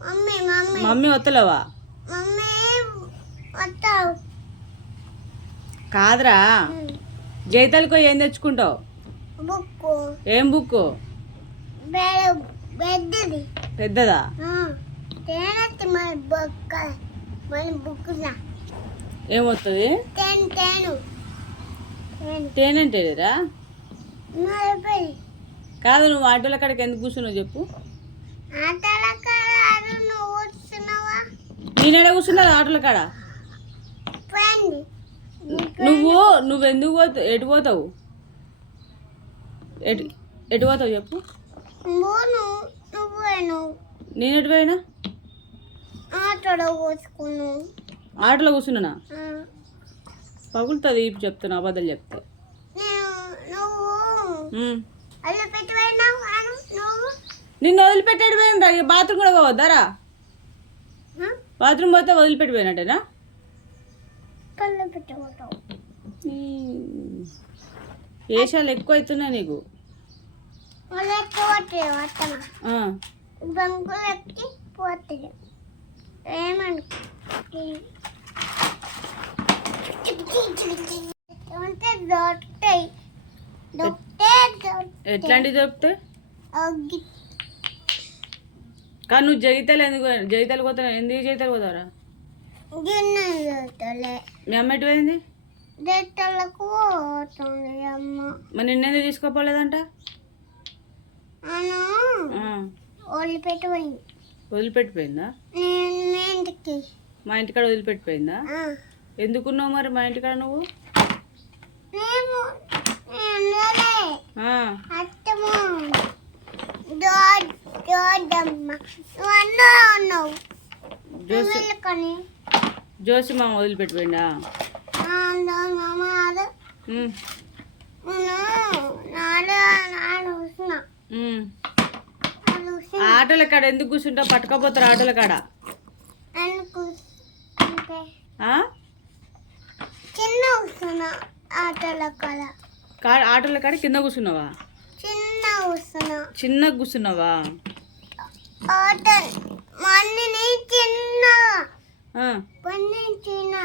Mummy mummy. Mummy వత్తలేవా? కాదురా. జైతాలకో ఏం తెచ్చుకుంటావు? Book. ఏం బుక్ పెద్దదా? ఏమవుతుంది తేను తేను. తేను తేనంటేరా నలభై కాదు నువ్వు ఆటోల కాడికి ఎందుకు కూర్చున్నావు చెప్పు. ఆటల నేనేడ కూర్చున్నది ఆటోల కాడ. పోయింది నువ్వు నువ్వు ఎందుకు పోతావు ఎటు పోతావు? ఎటు ఎటు పోతావు చెప్పు. నేను ఎటు పోయినా? ఆటోలో ఆటోలో కూర్చున్నానా? పగులుతుంది ఇప్పుడు చెప్తాను అబద్ధాలు చెప్తే. నిన్ను వదిలిపెట్టాడు పోయినరా ఇక బాత్రూమ్ కూడా పోవద్దారా? బాత్రూమ్ పోతే వదిలిపెట్టి పోయినట్టేనా కళ్ళు పెట్టి పోతావు వేషాలు ఎక్కువ అవుతున్నాయి నీకు వాళ్ళు ఎక్కి కానీ నువ్వు జగితాలు ఎందుకు? జగితాలు పోతావు ఎందుకు జగితాలు పోతారా మీ అమ్మ ఎటు పోయింది? పోతుంది అమ్మ. మరి నిన్నెందుకు తీసుకోపోలేదంట? వదిలిపెట్టిపోయిందా? మీ ఇంటికి. మా ఇంటికాడ వదిలిపెట్టిపోయిందా. ఎందుకున్నావు మరి మా ఇంటికాడ నువ్వు? జోసి మామ వదిలిపెట్టిపోయిందా ఆటోల కాడ ఎందుకు కూర్చుంటావు? పట్టుకపోతారు ఆటోల కాడ? చిన్న కూర్చున్న ఆటోల కల కా ఆటోల కాడ కింద కూర్చున్నావా? చిన్న కూర్చున్న. కూర్చున్నావా? మన్నిని చిన్న. చిన్న.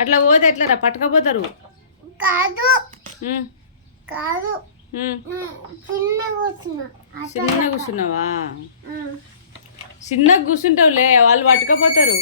అట్లా పోతే ఎట్లారా? పట్టుకపోతారు? కాదు. కాదు. చిన్న చిన్నగా కూర్చున్నావా? చిన్నగా కూర్చుంటావులే వాళ్ళు పట్టుకపోతారు.